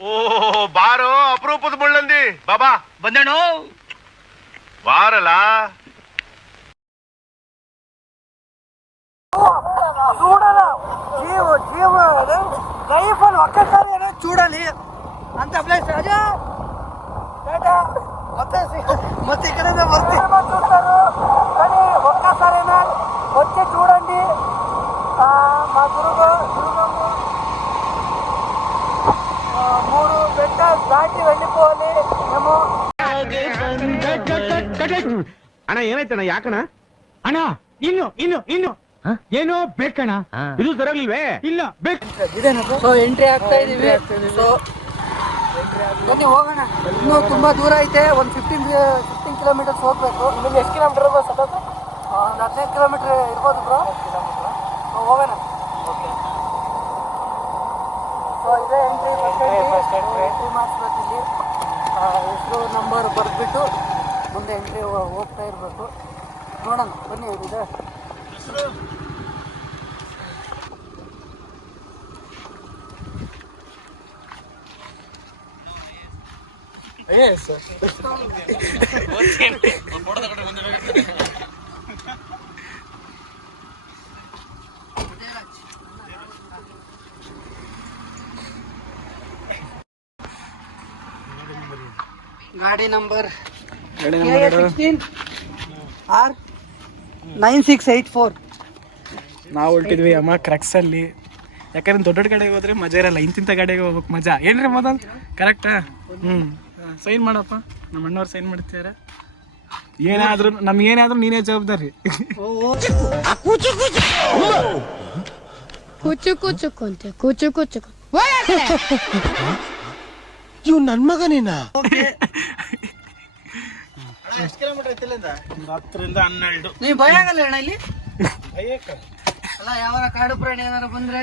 ಓ ಬಾರೋ ಅಪರೂಪದ ಮುಳ್ಳಂದಿ ಬಾಬಾ ಬಂದೇಣು ಬಾರಲ್ಲ. ಲೈಫಲ್ಲಿ ಒಕ್ಕಸಾರಿ చూడాలి ಅಂತ ಪ್ಲೇಸ್ ಅದೇ ಮತ್ತೆ ఇక్కడ చూస్తారు కానీ ఒక్కసారైనా వచ్చి చూడండి. మా దుర్గమ్మ 3 ಬೆಟ್ಟ ದಾಟಿ వెళ్ళిపోవాలి మేము. ಅಣ್ಣ ಏನಾಯ್ತಣ್ಣ? ಯಾಕಣ್ಣ ಅಣ್ಣ? ಇನ್ನು ಏನೋ ಬೇಕಣ್ಣ. ಇದು ಸರಿಯಾಗ್ಲಿಲ್ವೇ? ಇಲ್ಲ ಬೇಕು. ಸೊ ಎಂಟ್ರಿ ಆಗ್ತಾ ಇದೀವಿ. ಸೊ ಬನ್ನಿ ಹೋಗೋಣ. ಇನ್ನೂ ತುಂಬಾ ದೂರ ಐತೆ. ಒಂದು 15 ಕಿಲೋಮೀಟರ್ಸ್ ಹೋಗ್ಬೇಕು. ನಿಮ್ಗೆ ಎಷ್ಟು ಕಿಲೋಮೀಟರ್ ಇರ್ಬೋದು? ಒಂದು 15 ಕಿಲೋಮೀಟರ್ ಇರ್ಬೋದು ಬ್ರೋ. ಹೋಗೋಣ. ಸೊ ಇದೇ ಎಂಟ್ರಿ ಮಾಡಿಸ್ಬೇಕು. ಇಲ್ಲಿ ಹೆಸರು ನಂಬರ್ ಬರೆದ್ಬಿಟ್ಟು ಮುಂದೆ ಎಂಟ್ರಿ ಹೋಗ್ತಾ ಇರಬೇಕು. ನೋಡೋಣ ಬನ್ನಿ. ಇದೆ ಗಾಡಿ ನಂಬರ್ KA16R9684. ನಾವು ಹೊರಟಿದ್ವಿ ಅಮ್ಮ ಕ್ರಕ್ಸ್ ಅಲ್ಲಿ. ಯಾಕಂದ್ರೆ ದೊಡ್ಡ ದೊಡ್ಡ ಗಾಡಿಗೆ ಹೋದ್ರೆ ಮಜಾ ಇರಲ್ಲ, ಇಂತಿಂಥ ಗಾಡಿಗೆ ಹೋಗ್ಬೇಕು ಮಜಾ. ಏನ್ರಿ ಮೊದಲು ಕರೆಕ್ಟಾ? ಸೈನ್ ಮಾಡಪ್ಪ. ನಮ್ಮ ಅಣ್ಣವ್ರು ಸೈನ್ ಮಾಡ್ತಿದ್ದಾರೆ. ಏನಾದ್ರೂ ನಮ್ಗೇನಾದ್ರೂ ನೀನೇ ಜವಾಬ್ದಾರಿ. ಕೂಚು ಇವ್ ನನ್ ಮಗನೇನಾ? ಎಷ್ಟು ಕಿಲೋಮೀಟರ್ ಐತಿ ಇಲ್ಲಿಂದ? 10 ರಿಂದ 12. ನೀವು ಭಯ ಆಗಲ್ಲ ಅಣ್ಣ ಇಲ್ಲಿ? ಅಲ್ಲ ಯಾವಾರ ಕಾಡು ಪ್ರಾಣಿ ಏನಾರ ಬಂದ್ರೆ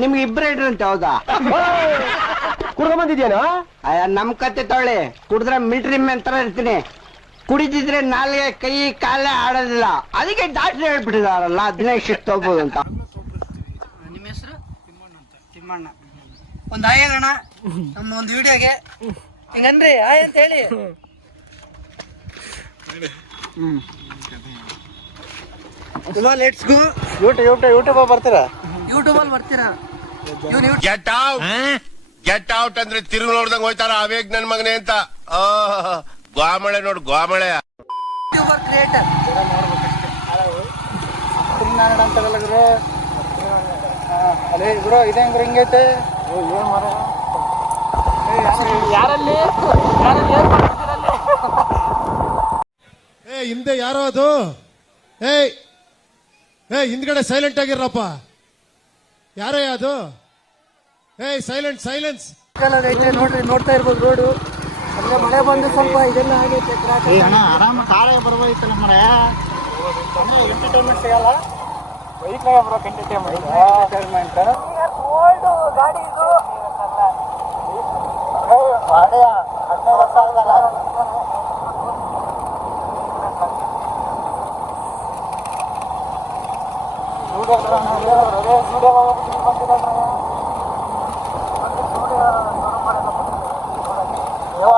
ನಿಮ್ಗೆ ಇಬ್ಬರೇ ಇಡ್ರಂತೆ. ಹೌದಾ? ಕುಡ್ಕೊಂಬಂದಿದ್ಯೇನೋ? ನಮ್ ಕತ್ತೆ ತೊಳೆ ಕುಡಿದ್ರೆ ಮಿಲ್ಟ್ರಿ ಮ್ಯಾನ್ ತರ ಇರ್ತೀನಿ. ಕುಡಿದಿದ್ರೆ ನಾಲ್ಗೆ ಕೈ ಕಾಲೇ ಆಡೋದಿಲ್ಲ. ಅದಕ್ಕೆ ಡಾಕ್ಟರ್ ಹೇಳ್ಬಿಟ್ಟಿದಾರಲ್ಲ 15 ಶಿಫ್ಟ್ ಹೋಗ್ಬೋದು ಅಂತ. ನಿಮ್ಮ ಹೆಸರು? ತಿಮ್ಮಣ್ಣ. ಒಂದು ಆಯ್ ಹೇಳೋಣ ನಮ್ಮ ಒಂದು ವಿಡಿಯೋಗೆ. ಹಿಂಗನ್ರಿ ಆಯ್ ಅಂತ ಹೇಳಿ. Let's go. ಯೂಟ್ಯೂಬ್ ಬರ್ತೀರಾ? ಯೂಟ್ಯೂಬಲ್ಲಿ ಬರ್ತೀರಾ? ಗೆಟ್ ಔಟ್ ಅಂದ್ರೆ ತಿರುಗಿ ನೋಡ್ದಂಗ್ ಹೋಯ್ತಾರ ಅವೇಗ್ ನನ್ ಮಗನೇ ಅಂತ. ಗೋಮಳೆ ನೋಡು ಗೋಮಳೆ. ಯೂಟ್ಯೂಬರ್ ಕ್ರಿಯೇಟರ್ ಅಂತಾರಲ್ಲ ಗುರು. ಅದೇ ಗುರು ಇದೆ ಹೆಂಗ್ರೆ ಹಿಂಗೈತೆ. ಯಾರಲ್ಲಿ ಹಿಂದೆ ಯಾರೋ ಅದು? ಹಿಂದ್ಗಡೆ ಸೈಲೆಂಟ್ ಆಗಿರಪ್ಪ. ಯಾರೋ ಅದು? ಸೈಲೆನ್ಸ್. ಐತೆ ನೋಡ್ರಿ, ನೋಡ್ತಾ ಇರ್ಬೋದು ರೋಡು. ಅಲ್ಲೇ ಮಳೆ ಬಂದು ಸ್ವಲ್ಪ ಇದೆಲ್ಲ ಆಗೈತೆ. ಆರಾಮ ಕಾರಾಗ ಬರ್ಬೋದಿತ್ತಲ್ಲ ಮರ. ಎಂಟರ್ಟೈನ್ಮೆಂಟ್ ಸಿಗಲ್ಲ ಬೈಕ್ನಾಗ ಬರೋಕೆ. ಎಂಟರ್ಟೈನ್ಮೆಂಟ್ ಓಲ್ಡ್ ಗಾಡಿ ಇದು. 15 ವರ್ಷ ಆಗಲ್ಲ.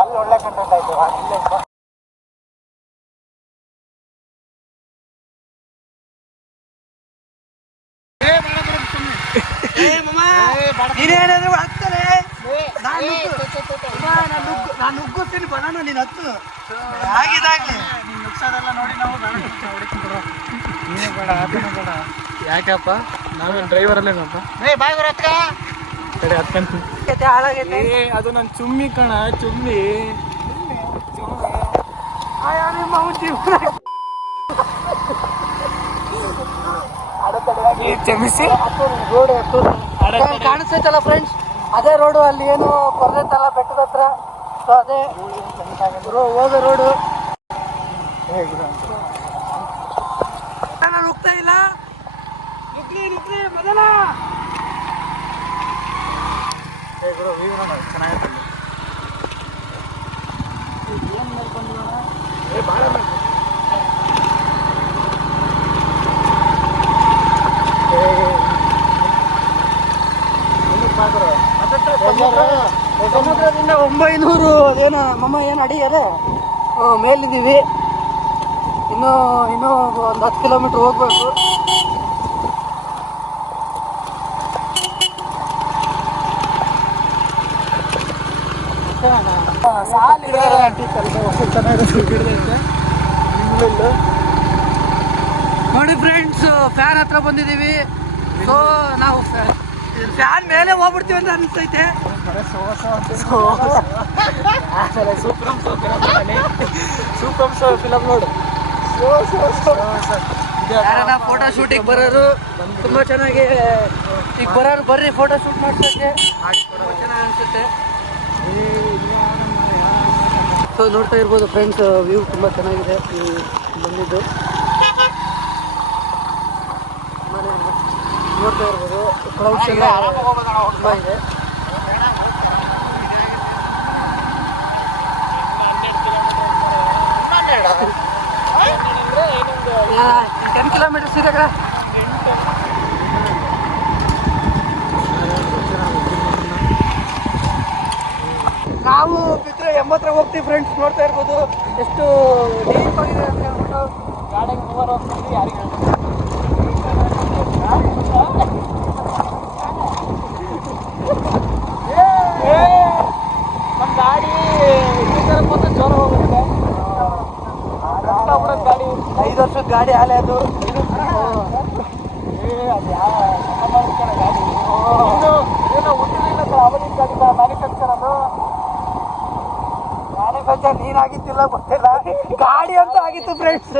ಅಲ್ಲಿ ಒಳ್ಳೆ ಕಂಟೆಂಟ್ ಆಯ್ತು. ನೀನೇನಾದ್ರು ಹತ್ತಾರೆ. ನಾನು ನುಗ್ಗುತ್ತೀನಿ ಬರೋಣ. ನೀನು ಹತ್ತು ಆಗಿದಾಗ್ಲಿ. ನೀನು ನುಗ್ಸೋದೆಲ್ಲ ನೋಡಿ ನಾವು ನೀನೇ ಬೇಡ, ಆತನೇ ಬೇಡ. ಯಾಕಪ್ಪ ನಾವೇನು ಡ್ರೈವರ್ ಅಲ್ಲೇನಪ್ಪ? ಬಾಯ್ ಬರತ್ಕ ಸರಿ ಹತ್ಕೊಂತೀನಿ. ಹಾಳಾಗೈತೆ. ಅದು ನನ್ನ ಚುಮ್ಮಿ ಕಣ, ಚುಮ್ಮಿ. ಕ್ಷಮಿಸಿ. ಕಾಣಿಸ್ತೈತಲ್ಲ ಫ್ರೆಂಡ್ಸ್, ಅದೇ ರೋಡು. ಅಲ್ಲಿ ಏನು ಕೊರ್ರೆತಲ್ಲ ಬೆಟ್ಟದ ಹತ್ರ. ಸೊ ಅದೇ ಹೋಗೋ ರೋಡು. ನಾನು ಹೋಗ್ತಾ ಇಲ್ಲ. ನುಗ್ಲಿ ಮೊದಲ ಚೆನ್ನಾಗಿತ್ತು. ಭಾಳ ಸಮುದ್ರದಿಂದ 900 ಅದೇನೋ ಮಮ್ಮ ಏನು ಅಡಿ ಅದೇ ಮೇಲಿದ್ದೀವಿ. ಇನ್ನೂ ಒಂದು 10 ಕಿಲೋಮೀಟ್ರ್ ಹೋಗ್ಬೇಕು. ನೋಡಿ ಫ್ರೆಂಡ್ಸ್, ಫ್ಯಾನ್ ಹತ್ರ ಬಂದಿದ್ದೀವಿ. ಸೊ ನಾವು ಫ್ಯಾನ್ ಮೇಲೆ ಹೋಗ್ಬಿಡ್ತೀವಿ ಅಂತ ಅನಿಸ್ತೈತೆ. ಫಿಲಮ್ ನೋಡು. ಯಾರನ್ನ ಫೋಟೋ ಶೂಟಿಗೆ ಬರೋರು ತುಂಬ ಚೆನ್ನಾಗಿ ಈಗ ಬರೋರು ಬರ್ರಿ ಫೋಟೋ ಶೂಟ್ ಮಾಡ್ಸೋಕ್ಕೆ. ತುಂಬ ಚೆನ್ನಾಗಿ ಅನಿಸುತ್ತೆ. ಸೊ ನೋಡ್ತಾ ಇರ್ಬೋದು ಫ್ರೆಂಡ್ಸ್, ವ್ಯೂ ತುಂಬ ಚೆನ್ನಾಗಿದೆ ಬಂದಿದ್ದು. ನೋಡ್ತಾ ಇರ್ಬೋದು ಕ್ಲೌಡ್ಸ್ ಎಲ್ಲ ತುಂಬ ಇದೆ. ಟೆನ್ ಕಿಲೋಮೀಟರ್ಸ್ ಇದೆ ಕಡೆ. ನಾವು ಬಿಟ್ಟರೆ 80 ಹೋಗ್ತೀವಿ ಫ್ರೆಂಡ್ಸ್. ನೋಡ್ತಾ ಇರ್ಬೋದು ಎಷ್ಟು ಡೀಪ್ ಆಗಿದೆ ಅಂತ ಹೇಳ್ಬಿಟ್ಟು. ಗಾಡಿಗೆ ಮೂವರು ಹೋಗ್ತೀವಿ, ಯಾರಿಗೆ ನಮ್ಮ ಗಾಡಿ ಮೊದಲು ಜೋರ ಹೋಗುತ್ತೆ. ಗಾಡಿ 5 ವರ್ಷದ ಗಾಡಿ ಆಲೆ ಅದು. ಮ್ಯಾನುಫ್ಯಾಕ್ಚರ್ ನೀನಾಗಿತ್ತಿಲ್ಲ ಗೊತ್ತಿಲ್ಲ, ಗಾಡಿ ಅಂತೂ ಆಗಿತ್ತು ಫ್ರೆಂಡ್ಸ್.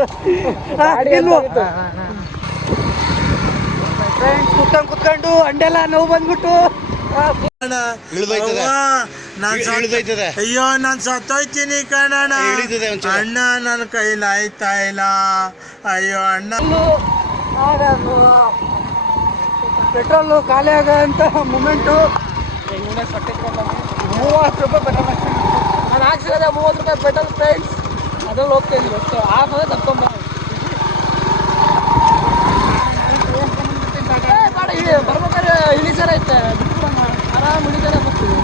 ಫ್ರೆಂಡ್ಸ್ ಕುತ್ಕೊಂಡು ಅಂಡೆಲ್ಲ ನೋವು ಬಂದ್ಬಿಟ್ಟು ಅಯ್ಯೋ ನಾನ್ ಸತ್ತೋಯ್ತೀನಿ ಕಣಣ್ಣ, ಅಣ್ಣ ನನ್ನ ಕೈಲಿ ಆಯ್ತಾ ಇಲ್ಲ. ಅಯ್ಯೋ ಅಣ್ಣ, ಪೆಟ್ರೋಲು ಖಾಲಿ ಆಗೋಂಥ ಮೂಮೆಂಟು. 30 ರೂಪಾಯಿ ಪೆಟ್ರೋಲ್ ನಾನು ಹಾಕ್ಸಿರೋದೆ 30 ರೂಪಾಯಿ ಪೆಟ್ರೋಲ್ ಫ್ರೆಂಡ್ಸ್. ಅದ್ರಲ್ಲಿ ಹೋಗ್ತಾ ಇದ್ವಿ ಅಷ್ಟು ಆಗೋದೇ ತಪ್ಕೊಂಬ ಬರ್ಬೇಕಾದ್ರೆ ಇಳಿಸರ ಐತೆ, ಆರಾಮ್ ಇಳಿಸರ ಬರ್ತೀವಿ.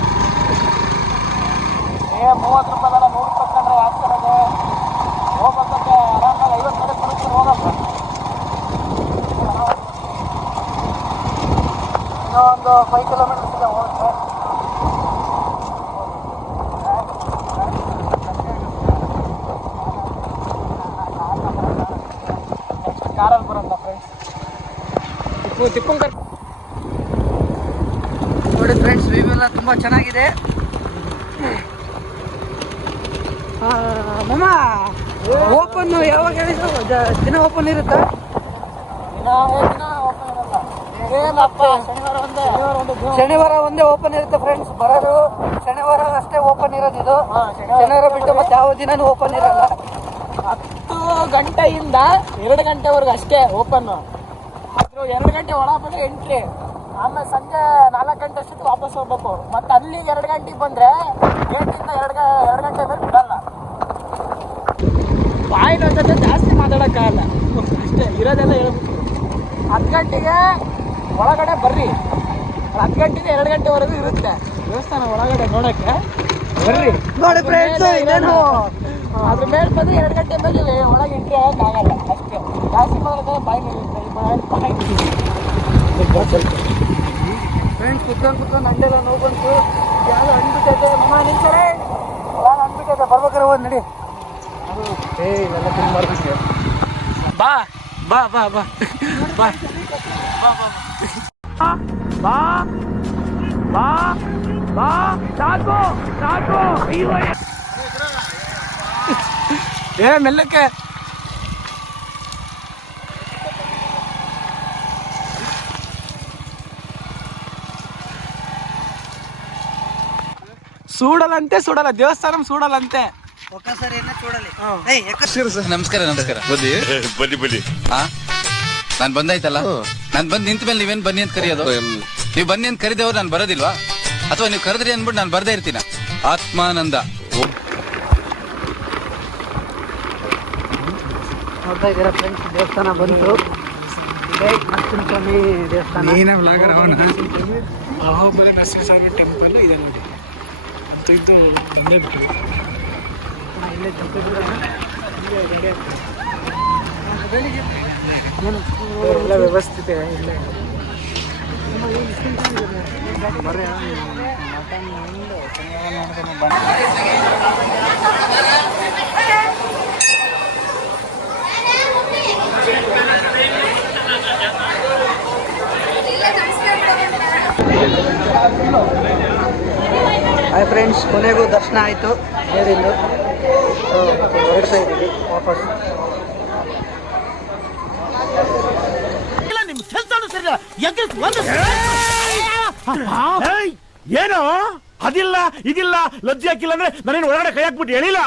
30 ರೂಪಾಯಿದಲ್ಲ 100 ರೂಪಾಯಿ ಕಂಡ್ರೆ ಹಾಕ್ಸಿರೋದೆ ಹೋಗ್ಬೇಕಂತೆ. ಆರಾಮಾಗಿ 50 ರೂಪಾಯಿ ಬರುತ್ತೆ ಹೋಗಪ್ಪ. ಇನ್ನೂ ಒಂದು 5 ಕಿಲೋಮೀಟರ್ಸ್ ಇದೆ ಹೋಗುತ್ತೆ. ಕಾರಲ್ಲಿ ಬರೋಲ್ಲ ಫ್ರೆಂಡ್ಸ್. ತಿಕ್ಕೊಂಡ್ ನೋಡಿ ಫ್ರೆಂಡ್ಸ್, ವ್ಯೂ ಎಲ್ಲ ತುಂಬ ಚೆನ್ನಾಗಿದೆ. ಮಮ್ಮ ಓಪನ್ ಯಾವಾಗ ಹೇಳಿದ್ರು? ದಿನ ಓಪನ್ ಇರುತ್ತಾ? ಶನಿವಾರ ಒಂದೇ ಓಪನ್ ಇರುತ್ತೆ ಫ್ರೆಂಡ್ಸ್. ಬರೋದು ಶನಿವಾರ ಅಷ್ಟೇ ಓಪನ್ ಇರೋದು ಇದು. ಶನಿವಾರ ಬಿಟ್ಟು ಮತ್ತೆ ಯಾವ ದಿನನೂ ಓಪನ್ ಇರಲ್ಲ. 10 ಗಂಟೆಯಿಂದ 2 ಗಂಟೆವರೆಗೂ ಅಷ್ಟೇ ಓಪನ್. ಆದ್ರೂ 2 ಗಂಟೆ ಒಳ ಬಂದ್ರೆ ಎಂಟ್ರಿ. ಆಮೇಲೆ ಸಂಜೆ 4 ಗಂಟೆ ಅಷ್ಟೊತ್ತು ವಾಪಸ್ ಹೋಗ್ಬೇಕು. ಮತ್ತೆ ಅಲ್ಲಿಗೆ 2 ಗಂಟೆಗೆ ಬಂದ್ರೆ ಗೇಟಿಂದ 2 ಗಂಟೆ ಮೇಲೆ ಬಿಡಲ್ಲ. ಬಾಯಿನ ಜೊತೆ ಜಾಸ್ತಿ ಮಾತಾಡೋಕ್ಕಾಗಲ್ಲ, ಅಷ್ಟೇ ಇರೋದೆಲ್ಲ ಹೇಳ್ಬಿಟ್ಟು. 10 ಗಂಟೆಗೆ ಒಳಗಡೆ ಬರ್ರಿ. 10 ಗಂಟೆಯಿಂದ 2 ಗಂಟೆವರೆಗೂ ಇರುತ್ತೆ ದೇವಸ್ಥಾನ ಒಳಗಡೆ ನೋಡಕ್ಕೆ. ಬರ್ರಿ ನೋಡಿ ಫ್ರೆಂಡ್ಸ್. ಇದೇನು ಅದ್ರ ಮೇಲೆ ಬಂದ್ರೆ 2 ಗಂಟೆ ಮೇಲೆ ಒಳಗೆ ಎಂಟ್ರಿ ಆಗೋಕ್ಕಾಗಲ್ಲ ಅಷ್ಟೇ. ಜಾಸ್ತಿ ಮಾತಾಡೋಕೆ ಬಾಯಿ ಫ್ರೆಂಡ್ಸ್. ಕುತ್ಕೊಂಡು ಅಂಡೆಲ್ಲ ನೋವು ಬಂತು. ಯಾರು ಅನ್ಬಿಟ್ಟೈತೆ ಮಮ್ಮ ನಿಲ್ಸರೇ, ಯಾರು ಅನ್ಬಿಟ್ಟೈತೆ ಬರ್ಬೇಕಾರೆ ಹೋದ್ ನಡಿ. ಇವೆಲ್ಲ ತುಂಬ ಮಾಡ್ಬೇಕು. ಬಾ ಬಾ ಬಾ ಬಾ ಬಾ ಬಾ ಬಾ ಬಾ ಸಾಕು ಸಾಕು. ಏ ಮೆಲ್ಲಕ್ಕೆ. ಸೂಡಲ್ಲಂತೆ, ಸುಡಲ್ಲ ದೇವಸ್ಥಾನ ಸೂಡಲ್ಲಂತೆ. ನಮಸ್ಕಾರ ನಮಸ್ಕಾರ. ಬನ್ನಿ ಬನ್ನಿ. ನಾನ್ ಬಂದಾಯ್ತಲ್ಲ, ನಾನ್ ಬಂದ್ ನಿಂತ ಮೇಲೆ ನೀವೇನ್ ಬನ್ನಿ ಅಂತ ಕರೆಯೋದು? ನೀವ್ ಬನ್ನಿ ಅಂತ ಕರೆದವ್ರು ನಾನು ಬರೋದಿಲ್ವಾ? ಅಥವಾ ನೀವು ಕರೆದ್ರಿ ಅಂದ್ಬಿಟ್ಟು ನಾನು ಬರ್ದೇ ಇರ್ತೀನ? ಆತ್ಮಾನಂದ. ನೋಡ್ತಾ ಇದ್ದೀರಾ ಫ್ರೆಂಡ್ಸ್, ದೇವಸ್ಥಾನ ಬಂತು. ಸ್ವಾಮಿ ದೇವಸ್ಥಾನ. ಬಾಹುಬಲಿ ನರಸಿಂಹಸ್ವಾಮಿ ಟೆಂಪಲ್ ಇದೆ ನೋಡಿ ಅಂತೂ ಇದು ತಂದೆ ಬಿಟ್ಟು ಇಲ್ಲೇ ಟೆಂಪಲ್ ಗಾಡಿ ಎಲ್ಲ ವ್ಯವಸ್ಥಿತ ಇಲ್ಲೇ ಬರ್ರಿ ಹಾಯ್ ಫ್ರೆಂಡ್ಸ್, ಕೊನೆಗೂ ದರ್ಶನ ಆಯಿತು ನೀರಿಂದು. ಹೊರಡ್ತಾ ಇದ್ದೀವಿ ವಾಪಸ್. ಏನೋ ಅದಿಲ್ಲ ಇದಿಲ್ಲ ಲಜ್ಜೆ ಹಾಕಿಲ್ಲ ಅಂದ್ರೆ ನಾನೇನು ಒಳಗಡೆ ಕೈ ಹಾಕ್ಬಿಟ್ಟು ಹೇಳಿಲ್ಲ